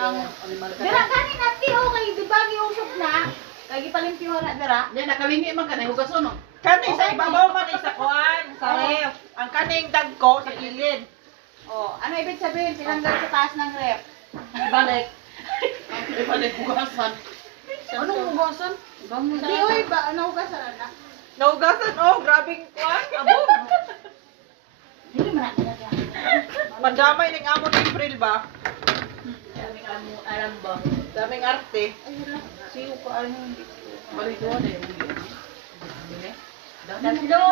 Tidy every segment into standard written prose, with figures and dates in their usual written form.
ang animal ka. Dira kani na tiyo kay di ba giusog na? Kay gipalimpyo na dira. Di nakalingi man kanay hugason no. Kani sa ibabaw man sa kuan, sa ref. Ang kaning dagko sa kilid. Oh, ano ibig sabihin tinanggal sa taas ng ref? Balik. Di ba ni hugasan? Anong hugasan? Di oy ba ano ka sa na? Naugasan oh, grabing kuan. Abo. Dili man na dira. Madamay ning amon April ba? Daming alam ba? Daming arte. Siyo pa ano hindi. Baliguan eh. Tatlo.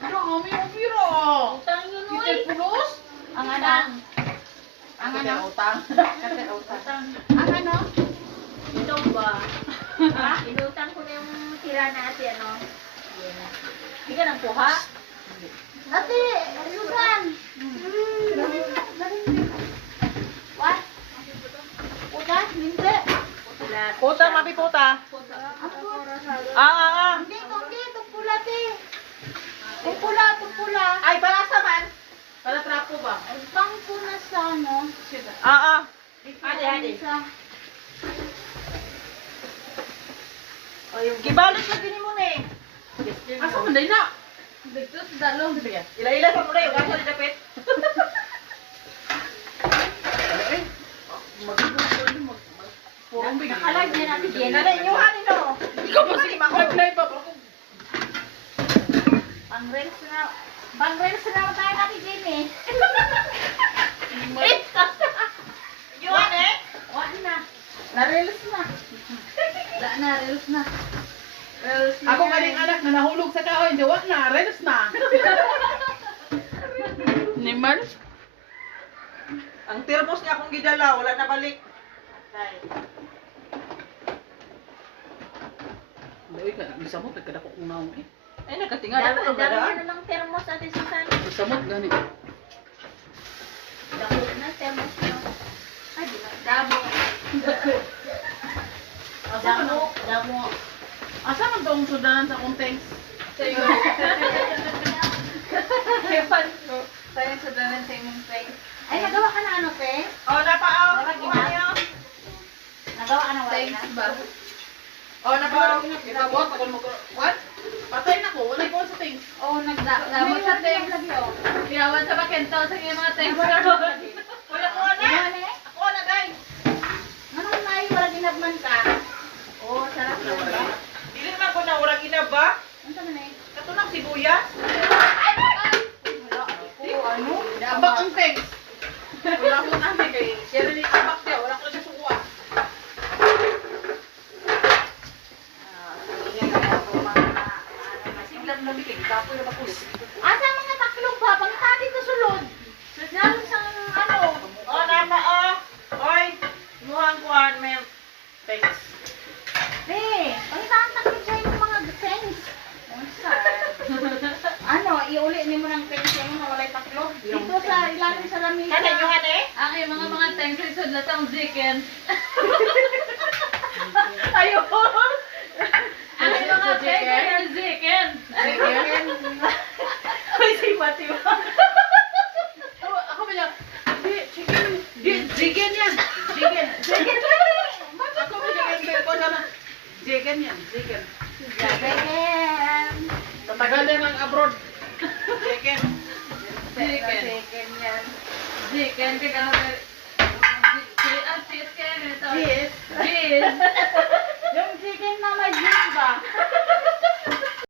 Ano kami ang piro? Utang yun Kita oy. pulos? Ang anang. Ang ano? Utang. Kate utang. Ang ano? Ito ba? Ha? Inutang ko na yung tira natin, ano? Hindi ka nang kuha? Ate, Susan. What? Puta, hindi. Puta, mapi puta. Ako. Ah. Hindi, tupula te. Tupula. Ay, balasa man. Para trapo ba? Ay, bangko na sa ano. Ah. Hadi. Sa, Gibalot na din mo ni. Asa man day na? dito sa dalong. Ila-ila sa muna yung gaso ni Dapit. Ay. Magiging mag purong bigay. Nakalag na natin din. Nanay, inyuhan nino. Ikaw ba sige mag-live ba? Pang-reels na tayo natin din eh. Inyuhan eh. Wala na. Na-reels na. Wala na, reels na. Reels na. Ako galing anak na nahulog sa kahoy, hindi wala na, reels na. Nimal? Ang termos niya akong gidala, wala na balik. Uy, bisa mo, pagkadako kong naong eh. Ay, nakatingala ko Dami ba na ng thermos Ate Susan. Bisa mo, gani. Dami na thermos na. Ay, di ba? Damo. Damo. Asa man tong sudanan sa kong tanks? Sa'yo. Kepan ko. Sa'yo sa dalan sa imong face. Ay, nagawa ka na ano, te? Oh, napaaw. Wala, Kuha niyo. Nagawa ka na wala na? Thanks ba? Oh, napaaw. Ipabot ako mo. What? Patay na ko, wala ko sa tanks. Oo, nagdamot sa text. Pinawan sa bakento sa iyong mga thanks. Kuya ko na. Ako na, guys. Anong naay, wala ginabman ka? Oh, sarap na ba? Dili naman ko na urang inab ba? Ano sa manay? Katunang sibuyas. Ano? Abak ang tanks. Wala ko namin kay siya rin abak niya, wala ko na siya sukuha. Siglam na bigay. Kapoy na bakulis. Asa mga taklong pa, pangitati ko sulod. Lalo sa ano? Oh, napaaw. Oy, muhang kuhan, ma'am. Thanks. Pangitaan taklong siya yung mga things. Ano, iuli ni mo ng things yung mga walay taklo. Dito sa ilalim sa lamisa. Kana inyuhan eh? Ang iyong mga thanks ay sudlat ang chicken. Ayun. Ang iyong mga thanks ay chicken. Ay, si Mati ba? Ako ba niya? Di, chicken. Di, chicken yan. Chicken. Ako ba niya kaya ko sana? Chicken yan, chicken. Again. Tatagal din ang abroad. Chicken. Chicken. Chicken yan. Chicken. Chicken. Chicken. Chicken. Yes. Cheese.